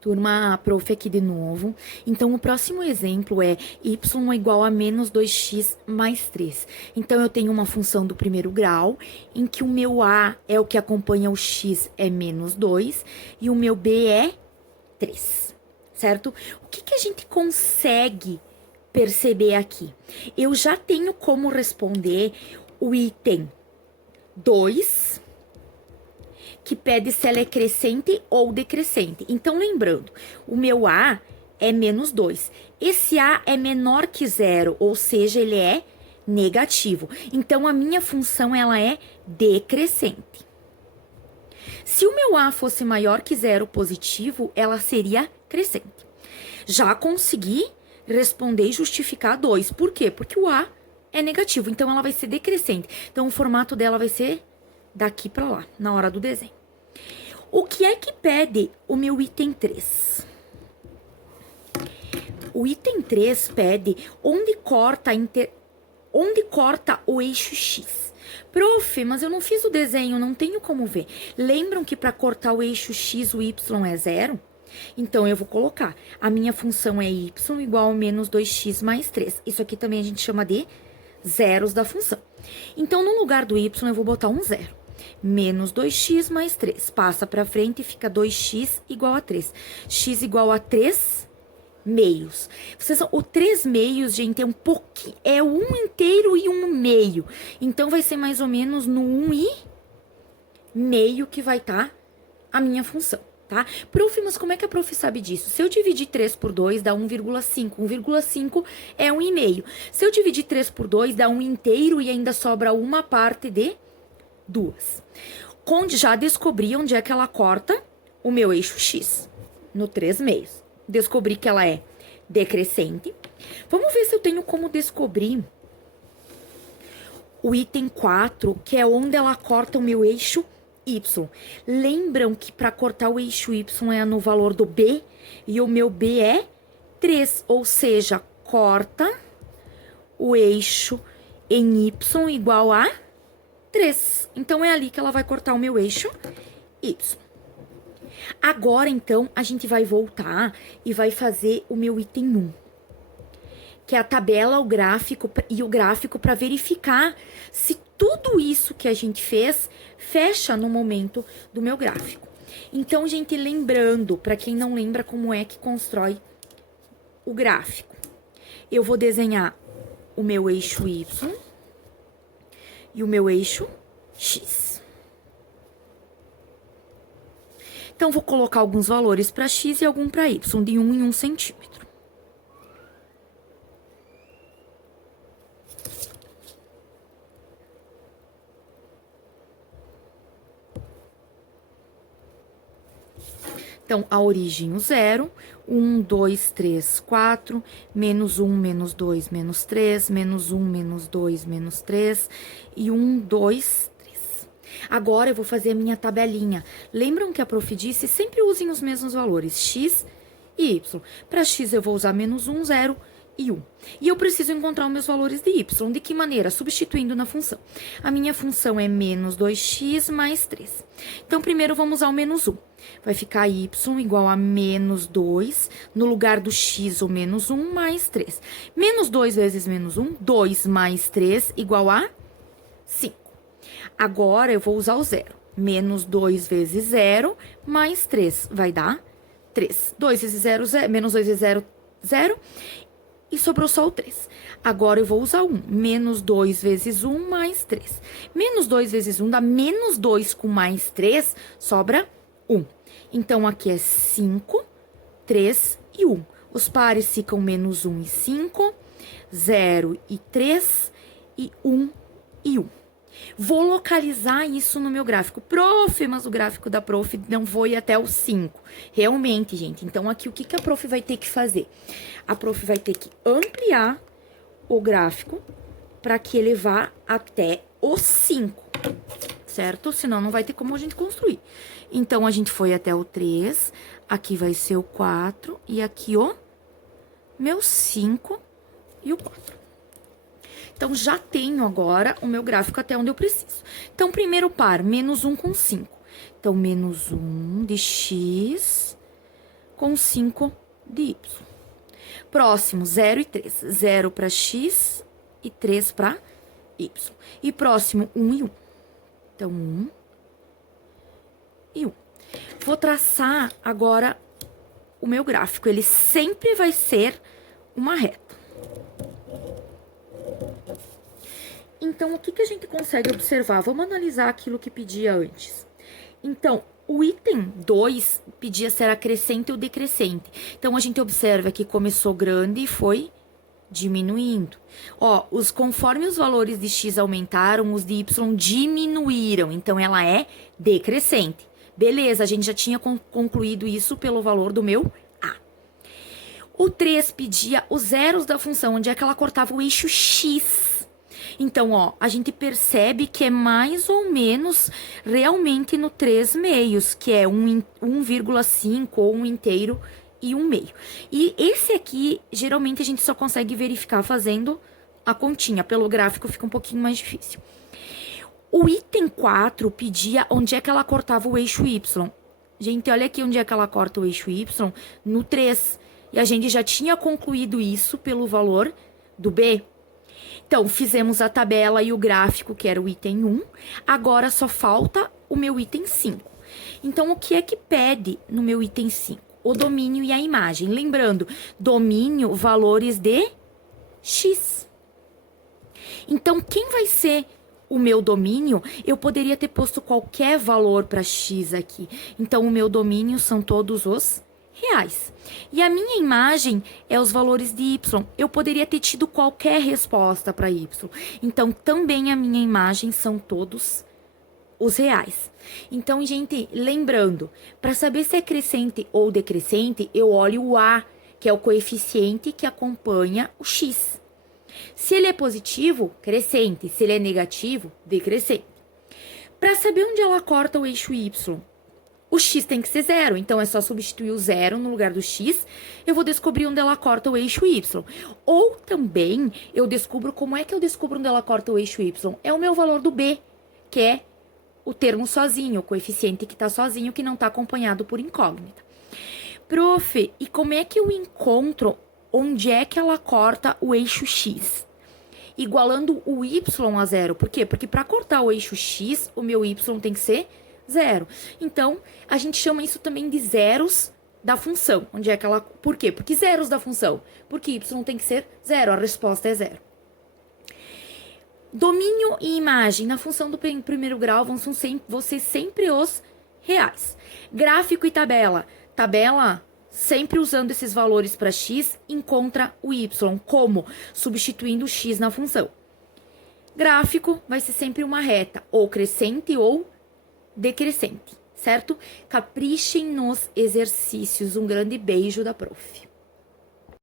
Turma, a prof aqui de novo. Então, o próximo exemplo é y é igual a menos 2x mais 3. Então, eu tenho uma função do primeiro grau, em que o meu a é o que acompanha o x, é menos 2, e o meu b é 3, certo? O que a gente consegue perceber aqui? Eu já tenho como responder o item 2, que pede se ela é crescente ou decrescente. Então, lembrando, o meu A é menos 2. Esse A é menor que zero, ou seja, ele é negativo. Então, a minha função, ela é decrescente. Se o meu A fosse maior que zero positivo, ela seria crescente. Já consegui responder e justificar 2. Por quê? Porque o A é negativo, então ela vai ser decrescente. Então, o formato dela vai ser daqui para lá, na hora do desenho. O que é que pede o meu item 3? O item 3 pede onde corta o eixo X. Prof, mas eu não fiz o desenho, não tenho como ver. Lembram que para cortar o eixo X, o Y é zero? Então, eu vou colocar, a minha função é y igual a menos 2x mais 3. Isso aqui também a gente chama de zeros da função. Então, no lugar do y, eu vou botar um zero. Menos 2x mais 3. Passa pra frente e fica 2x igual a 3. X igual a 3 meios. O 3 meios, gente, é um pouquinho, é 1 inteiro e 1 meio. Então, vai ser mais ou menos no 1 e meio que vai estar a minha função, tá? Prof, mas como é que a prof sabe disso? Se eu dividir 3 por 2, dá 1,5. 1,5 é 1,5. Se eu dividir 3 por 2, dá 1 inteiro e ainda sobra uma parte de 2. Já descobri onde é que ela corta o meu eixo X. No 3 meios. Descobri que ela é decrescente. Vamos ver se eu tenho como descobrir o item 4, que é onde ela corta o meu eixo Y. Lembram que para cortar o eixo Y é no valor do B, e o meu B é 3, ou seja, corta o eixo em Y igual a 3. Então, é ali que ela vai cortar o meu eixo Y. Agora, então, a gente vai voltar e vai fazer o meu item 1, que é a tabela, o gráfico para verificar se tudo isso que a gente fez fecha no momento do meu gráfico. Então, gente, lembrando, para quem não lembra como é que constrói o gráfico, eu vou desenhar o meu eixo Y e o meu eixo X. Então, vou colocar alguns valores para X e algum para Y, de 1 em 1 centímetro. Então, a origem, o 0, 1, 2, 3, 4, menos 1, menos 2, menos 3, menos 1, menos 2, menos 3, e 1, 2, 3. Agora, eu vou fazer a minha tabelinha. Lembram que a prof disse? Sempre usem os mesmos valores, x e y. Para x, eu vou usar menos 1, 0 e 1. E eu preciso encontrar os meus valores de y. De que maneira? Substituindo na função. A minha função é menos 2x mais 3. Então, primeiro, vamos usar o menos 1. Vai ficar y igual a menos 2, no lugar do x, o menos 1, mais 3. Menos 2 vezes menos 1, 2 mais 3, igual a 5. Agora, eu vou usar o zero. Menos 2 vezes 0, mais 3, vai dar 3. 2 vezes 0, 0, menos 2 vezes 0, 0. E sobrou só o 3. Agora, eu vou usar 1. Menos 2 vezes 1, mais 3. Menos 2 vezes 1 dá menos 2 com mais 3, sobra 1. Então, aqui é 5, 3 e 1. Os pares ficam menos 1 e 5, 0 e 3, e 1 e 1. Vou localizar isso no meu gráfico. Prof, mas o gráfico da prof não foi até o 5. Realmente, gente. Então, aqui, o que a prof vai ter que fazer? A prof vai ter que ampliar o gráfico para que ele vá até o 5, certo? Senão, não vai ter como a gente construir. Então, a gente foi até o 3, aqui vai ser o 4, e aqui o meu 5 e o 4. Então, já tenho agora o meu gráfico até onde eu preciso. Então, primeiro par, menos 1 com 5. Então, menos 1 de x com 5 de y. Próximo, 0 e 3. 0 para x e 3 para y. E próximo, 1 e 1. Então, 1 e 1. Vou traçar agora o meu gráfico. Ele sempre vai ser uma reta. Então, o que a gente consegue observar? Vamos analisar aquilo que pedia antes. Então, o item 2 pedia se era crescente ou decrescente. Então, a gente observa que começou grande e foi diminuindo. Ó, conforme os valores de x aumentaram, os de y diminuíram. Então, ela é decrescente. Beleza, a gente já tinha concluído isso pelo valor do meu A. O 3 pedia os zeros da função, onde é que ela cortava o eixo x. Então, ó, a gente percebe que é mais ou menos realmente no 3 meios, que é 1,5 ou 1 inteiro e 1 meio. E esse aqui, geralmente, a gente só consegue verificar fazendo a continha. Pelo gráfico fica um pouquinho mais difícil. O item 4 pedia onde é que ela cortava o eixo y. Gente, olha aqui onde é que ela corta o eixo y, no 3. E a gente já tinha concluído isso pelo valor do B. Então, fizemos a tabela e o gráfico, que era o item 1. Agora, só falta o meu item 5. Então, o que é que pede no meu item 5? O domínio e a imagem. Lembrando, domínio, valores de x. Então, quem vai ser o meu domínio? Eu poderia ter posto qualquer valor para x aqui. Então, o meu domínio são todos os reais. E a minha imagem é os valores de y. Eu poderia ter tido qualquer resposta para y. Então, também a minha imagem são todos os reais. Então, gente, lembrando, para saber se é crescente ou decrescente, eu olho o A, que é o coeficiente que acompanha o x. Se ele é positivo, crescente. Se ele é negativo, decrescente. Para saber onde ela corta o eixo y, o x tem que ser 0, então é só substituir o 0 no lugar do x, eu vou descobrir onde ela corta o eixo y. Ou também, eu descubro como é que eu descubro onde ela corta o eixo y. É o meu valor do b, que é o termo sozinho, o coeficiente que está sozinho, que não está acompanhado por incógnita. Prof, e como é que eu encontro onde é que ela corta o eixo x? Igualando o y a 0. Por quê? Porque para cortar o eixo x, o meu y tem que ser 0. Então, a gente chama isso também de zeros da função. Onde é que ela... Por quê? Porque zeros da função. Porque y tem que ser 0. A resposta é 0. Domínio e imagem na função do primeiro grau vão ser sempre os reais. Gráfico e tabela. Tabela, sempre usando esses valores para x, encontra o y. Como? Substituindo o x na função. Gráfico vai ser sempre uma reta, ou crescente ou decrescente, certo? Caprichem nos exercícios. Um grande beijo da prof.